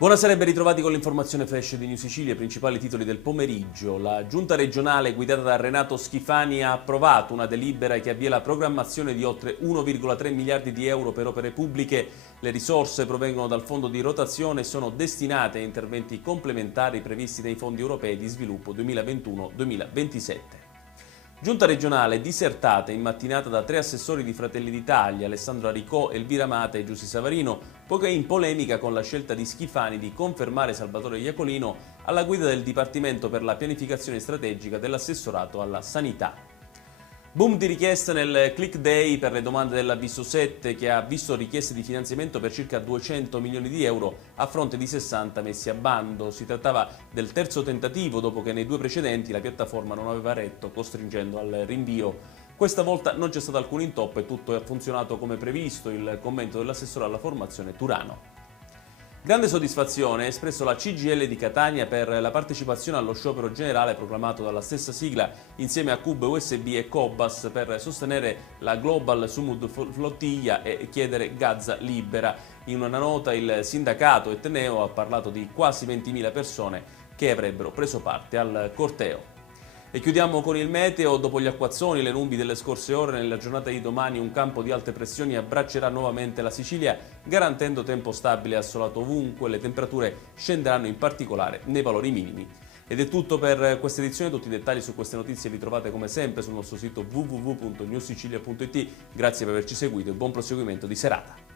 Buonasera e ben ritrovati con l'informazione flash di New Sicilia, i principali titoli del pomeriggio. La giunta regionale guidata da Renato Schifani ha approvato una delibera che avvia la programmazione di oltre 1,3 miliardi di euro per opere pubbliche. Le risorse provengono dal fondo di rotazione e sono destinate a interventi complementari previsti dai fondi europei di sviluppo 2021-2027. Giunta regionale disertata in mattinata da 3 assessori di Fratelli d'Italia, Alessandro Aricò, Elvira Mata e Giussi Savarino, poiché in polemica con la scelta di Schifani di confermare Salvatore Iacolino alla guida del Dipartimento per la pianificazione strategica dell'assessorato alla sanità. Boom di richieste nel Click Day per le domande dell'avviso 7 che ha visto richieste di finanziamento per circa 200 milioni di euro a fronte di 60 messi a bando. Si trattava del terzo tentativo dopo che nei due precedenti la piattaforma non aveva retto, costringendo al rinvio. Questa volta non c'è stato alcun intoppo e tutto ha funzionato come previsto, il commento dell'assessore alla formazione Turano. Grande soddisfazione ha espresso la CGIL di Catania per la partecipazione allo sciopero generale proclamato dalla stessa sigla insieme a Cub USB e Cobas per sostenere la Global Sumud Flottiglia e chiedere Gaza libera. In una nota il sindacato etneo ha parlato di quasi 20.000 persone che avrebbero preso parte al corteo. E chiudiamo con il meteo. Dopo gli acquazzoni e le nubi delle scorse ore, nella giornata di domani un campo di alte pressioni abbraccerà nuovamente la Sicilia, garantendo tempo stabile e assolato ovunque. Le temperature scenderanno in particolare nei valori minimi. Ed è tutto per questa edizione. Tutti i dettagli su queste notizie li trovate come sempre sul nostro sito www.newsicilia.it. Grazie per averci seguito e buon proseguimento di serata.